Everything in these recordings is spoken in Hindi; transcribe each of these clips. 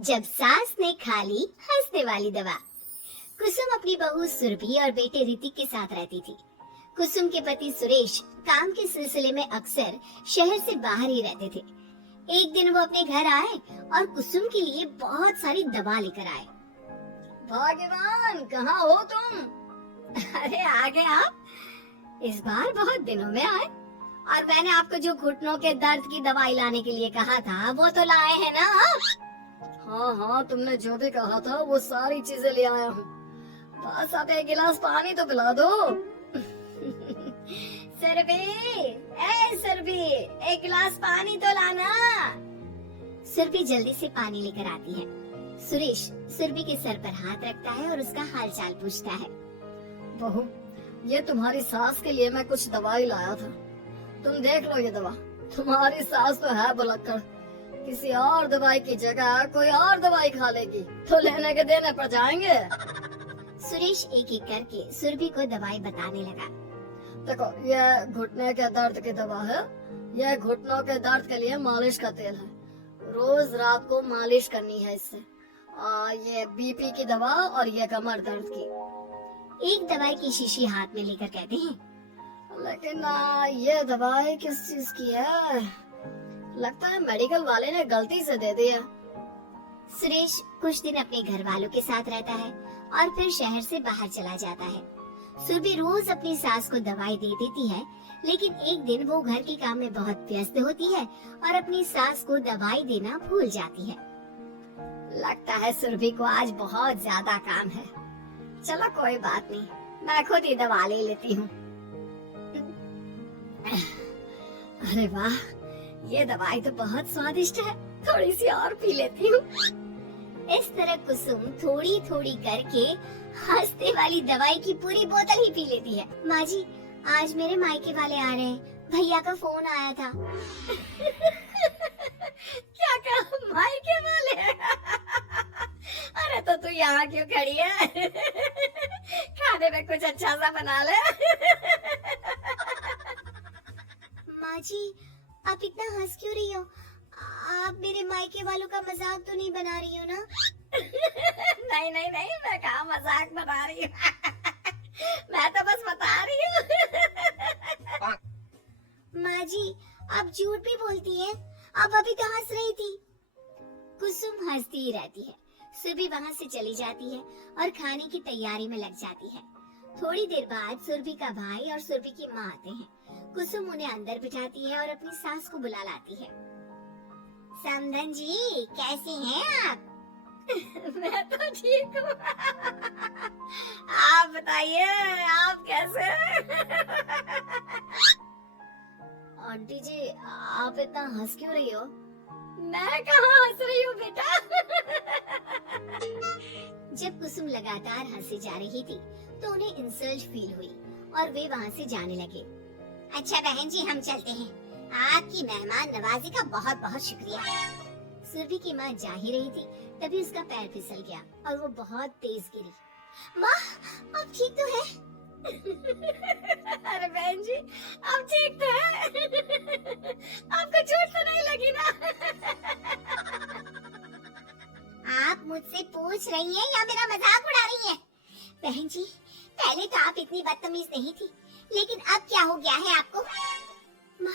जब सास ने खा ली हंसने वाली दवा। कुसुम अपनी बहू सुरभि और बेटे ऋतिक के साथ रहती थी। कुसुम के पति सुरेश काम के सिलसिले में अक्सर शहर से बाहर ही रहते थे। एक दिन वो अपने घर आए और कुसुम के लिए बहुत सारी दवा लेकर आए। भाग्यवान, कहाँ हो तुम? अरे आ गए आप। इस बार बहुत दिनों में आए और मैंने आपको जो घुटनों के दर्द की दवाई लाने के लिए कहा था वो तो लाए हैं ना आप? हाँ हाँ, तुमने जो भी कहा था वो सारी चीजें ले आया हूँ। बस आप एक गिलास पानी तो पिला दो। सरबी, एक गिलास पानी तो लाना। सुरभि जल्दी से पानी लेकर आती है। सुरेश सुरभि के सर पर हाथ रखता है और उसका हालचाल पूछता है। बहू, ये तुम्हारी सास के लिए मैं कुछ दवाई लाया था, तुम देख लो ये दवा। तुम्हारी सास तो है बुलक्कड़, किसी और दवाई की जगह कोई और दवाई खा लेगी तो लेने के देने पड़ जाएंगे। सुरेश एक एक करके सुरभि को दवाई बताने लगा। देखो, ये घुटने के दर्द की दवा है, यह घुटनों के दर्द के लिए मालिश का तेल है, रोज रात को मालिश करनी है इससे। ये बीपी की दवा और ये कमर दर्द की। एक दवाई की शीशी हाथ में लेकर कहते हैं, लेकिन ये दवाई किस चीज की है? लगता है मेडिकल वाले ने गलती से दे दिया। सुरेश कुछ दिन अपने घर वालों के साथ रहता है और फिर शहर से बाहर चला जाता है। सुरभि रोज अपनी सास को दवाई दे देती है, लेकिन एक दिन वो घर के काम में बहुत व्यस्त होती है और अपनी सास को दवाई देना भूल जाती है। लगता है सुरभि को आज बहुत ज्यादा काम है। चलो कोई बात नहीं, मैं खुद ही दवा ले लेती हूँ। अरे वाह, ये दवाई तो बहुत स्वादिष्ट है, थोड़ी सी और पी लेती हूँ। इस तरह कुसुम थोड़ी थोड़ी करके हंसने वाली दवाई की पूरी बोतल ही पी लेती है। माँ जी, आज मेरे मायके वाले आ रहे हैं, भैया का फोन आया था। क्या कहा, मायके वाले? अरे तो तू यहाँ क्यों खड़ी है? खाने में कुछ अच्छा सा बना ले। माँ जी, आप इतना हंस क्यों रही हो? आप मेरे मायके वालों का मजाक तो नहीं बना रही हो ना? नहीं नहीं नहीं, मैं कहाँ मजाक बना रही हूँ। मैं तो बस बता रही हूँ। माँ जी, आप झूठ भी बोलती हैं। आप अभी तो हंस रही थी। कुसुम हंसती ही रहती है। सुरभि वहाँ से चली जाती है और खाने की तैयारी में लग जाती है। थोड़ी देर बाद सुरभि का भाई और सुरभि की माँ आते हैं। कुसुम उन्हें अंदर बिठाती है और अपनी सास को बुला लाती है। समधन जी, कैसी हैं आप? मैं तो ठीक हूँ। आप बताइए, आप कैसे हैं? आंटी जी, आप इतना हंस क्यों रही हो? मैं कहाँ हंस रही हूँ बेटा। जब कुसुम लगातार हंसी जा रही थी तो उन्हें इंसल्ट फील हुई और वे वहाँ से जाने लगे। अच्छा बहन जी, हम चलते हैं। आपकी मेहमान नवाजी का बहुत बहुत शुक्रिया। सुरभि की माँ जा ही रही थी, तभी उसका पैर फिसल गया और वो बहुत तेज गिरी। माँ, आप ठीक तो है? अरे बहन जी, आप ठीक तो है? आपको चोट तो नहीं लगी ना? आप मुझसे पूछ रही हैं या मेरा मजाक उड़ा रही हैं? बहन जी, पहले तो आप इतनी बदतमीज नहीं थी, लेकिन अब क्या हो गया है आपको? माँ,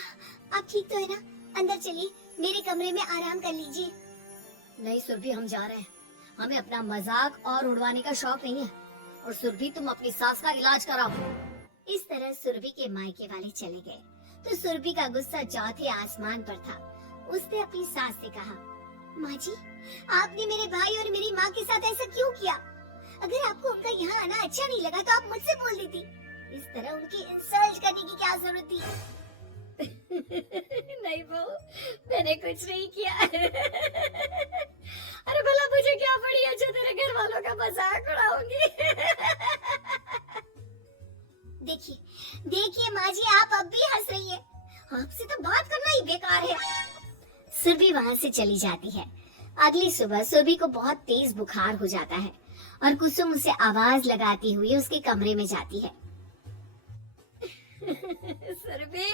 आप ठीक तो है ना? अंदर चलिए, मेरे कमरे में आराम कर लीजिए। नहीं सुरभि, हम जा रहे हैं। हमें अपना मजाक और उड़वाने का शौक नहीं है। और सुरभि, तुम अपनी सास का इलाज कराओ। इस तरह सुरभि के मायके वाले चले गए तो सुरभि का गुस्सा चौथे आसमान पर था। उसने अपनी सास से कहा, माँ जी, आपने मेरे भाई और मेरी माँ के साथ ऐसा क्यों किया? अगर आपको उनका यहाँ आना अच्छा नहीं लगा तो आप मुझसे बोल देती। इस तरह उनकी इंसल्ट करने की क्या जरूरत थी? नहीं बहू, मैंने कुछ नहीं किया। अरे भला मुझे क्या पड़ी है जो तेरे घर वालों का मजाक उड़ाऊंगी। देखिए देखिए माँ जी, आप अब भी हंस रही है। आपसे तो बात करना ही बेकार है। सुरभि वहाँ से चली जाती है। अगली सुबह सुरभि को बहुत तेज बुखार हो जाता है और कुसुम उसे आवाज लगाती हुई उसके कमरे में जाती है। सुरभि,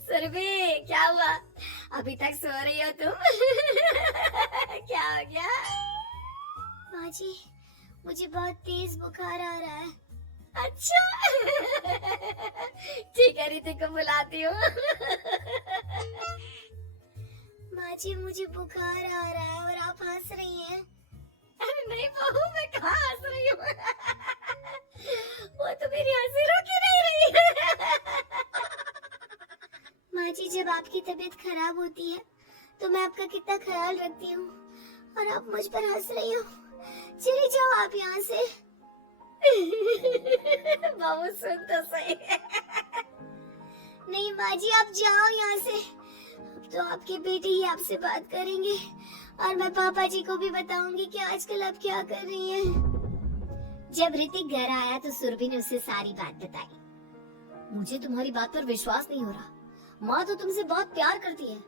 सुरभि, क्या हुआ? अभी तक सो रही हो तुम? हो गया? माँ जी, मुझे बहुत तेज बुखार आ रहा है। अच्छा ठीक है, ऋतिक को बुलाती हूँ। माँ जी, मुझे बुखार आ रहा है और आप हंस रही हैं। अरे नहीं बहू, मैं कहाँ हंस रही हूँ। वो तो मेरी हंसी रोक ही नहीं रही है। माँ जी, जब आपकी तबीयत खराब होती है तो मैं आपका कितना ख्याल रखती हूँ और आप मुझ पर हंस रही हो। चले जाओ आप यहाँ से। बहू सुन तो सही। नहीं माँ जी, आप जाओ यहाँ से। अब तो आपके बेटे ही आपसे बात करेंगे और मैं पापा जी को भी बताऊंगी कि आजकल आप क्या कर रही हैं। जब ऋतिक घर आया तो सुरभि ने उसे सारी बात बताई। मुझे तुम्हारी बात पर विश्वास नहीं हो रहा। माँ तो तुमसे बहुत प्यार करती है,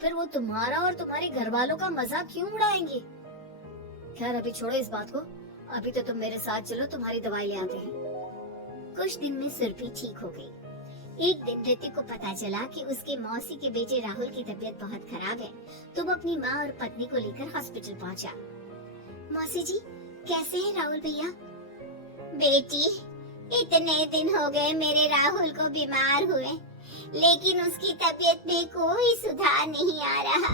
फिर वो तुम्हारा और तुम्हारे घर वालों का मजाक क्यों उड़ाएंगी? खैर अभी छोड़ो इस बात को, अभी तो तुम मेरे साथ चलो, तुम्हारी दवाई ले आते हैं। कुछ दिन में सुरभि ठीक हो गई। एक दिन ऋतिक को पता चला कि उसके मौसी के बेटे राहुल की तबीयत बहुत खराब है, तो वो अपनी माँ और पत्नी को लेकर हॉस्पिटल पहुंचा। मौसी जी, कैसे हैं राहुल भैया? बेटी, इतने दिन हो गए मेरे राहुल को बीमार हुए, लेकिन उसकी तबीयत में कोई सुधार नहीं आ रहा।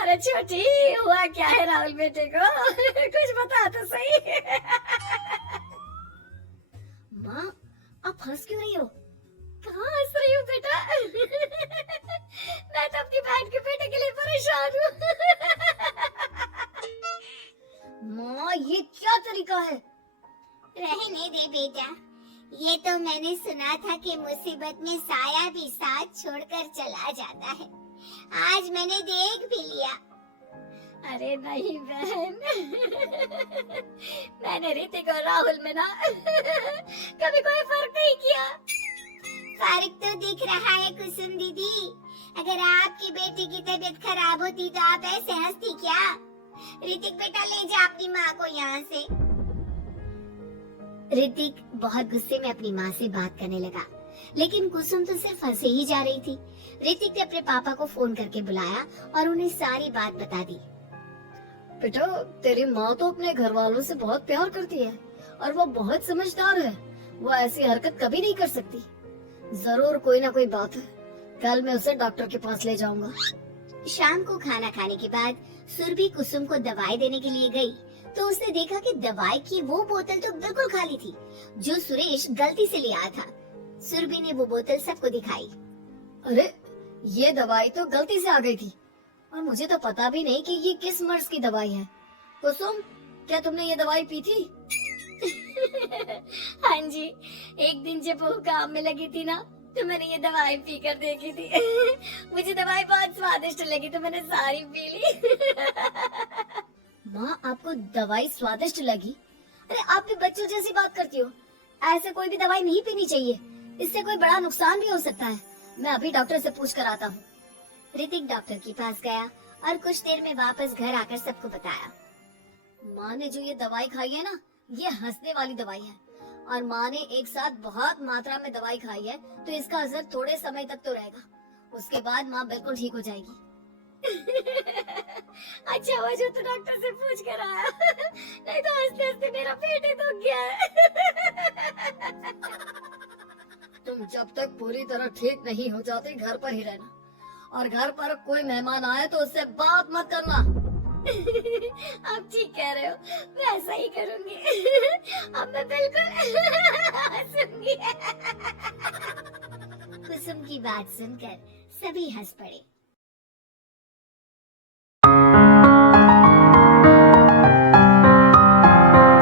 अरे छोटी, हुआ क्या है राहुल बेटे को? कुछ बता तो सही। माँ, आप हंस क्यों रही हो? कहाँ हंस रही हूँ बेटा? मैं तो अपनी बहन के बेटे के लिए परेशान हूँ। माँ, ये क्या तरीका है? रहने दे बेटा, ये तो मैंने सुना था कि मुसीबत में साया भी साथ छोड़कर चला जाता है। आज मैंने देख भी लिया। अरे नहीं बहन, मैंने ऋतिक और राहुल में ना कभी कोई फर्क नहीं किया। फर्क तो दिख रहा है कुसुम दीदी। अगर आपकी बेटी की तबीयत खराब होती तो आप ऐसे हंसती क्या? ऋतिक बेटा, ले जा अपनी माँ को यहाँ से। ऋतिक बहुत गुस्से में अपनी माँ से बात करने लगा, लेकिन कुसुम तो सिर्फ हंसे ही जा रही थी। ऋतिक ने अपने पापा को फोन करके बुलाया और उन्हें सारी बात बता दी। बेटा, तेरी माँ तो अपने घर वालों से बहुत प्यार करती है और वो बहुत समझदार है। वो ऐसी हरकत कभी नहीं कर सकती। जरूर कोई ना कोई बात है। कल मैं उसे डॉक्टर के पास ले जाऊंगा। शाम को खाना खाने के बाद सुरभि कुसुम को दवाई देने के लिए गई तो उसने देखा कि दवाई की वो बोतल तो बिल्कुल खाली थी जो सुरेश गलती से ले आया था। सुरभि ने वो बोतल सबको दिखाई। अरे, ये दवाई तो गलती से आ गई थी और मुझे तो पता भी नहीं कि ये किस मर्ज की दवाई है। कुसुम, क्या तुमने ये दवाई पी थी? हाँ जी, एक दिन जब वो काम में लगी थी ना, तो मैंने ये दवाई पी कर देखी थी। मुझे दवाई बहुत स्वादिष्ट लगी तो मैंने सारी पी ली। माँ, आपको दवाई स्वादिष्ट लगी? अरे आप भी बच्चों जैसी बात करती हो। ऐसे कोई भी दवाई नहीं पीनी चाहिए, इससे कोई बड़ा नुकसान भी हो सकता है। मैं अभी डॉक्टर से पूछ कर आता हूँ। ऋतिक डॉक्टर के पास गया और कुछ देर में वापस घर आकर सबको बताया। माँ ने जो ये दवाई खाई है ना, ये हंसने वाली दवाई है और माँ ने एक साथ बहुत मात्रा में दवाई खाई है, तो इसका असर थोड़े समय तक तो रहेगा। उसके बाद माँ बिल्कुल ठीक हो जाएगी। अच्छा हुआ जो तू डॉक्टर से पूछ कर आया, नहीं तो हंसते हंसते मेरा पेट ही दुख गया है। तुम जब तक पूरी तरह ठीक नहीं हो जाते घर पर ही रहना, और घर पर कोई मेहमान आए तो उससे बात मत करना। आप ठीक कह रहे हो, मैं ऐसा ही करूंगी। अब मैं बिल्कुल हंसूंगी। कुसुम की बात सुनकर सभी हंस पड़े।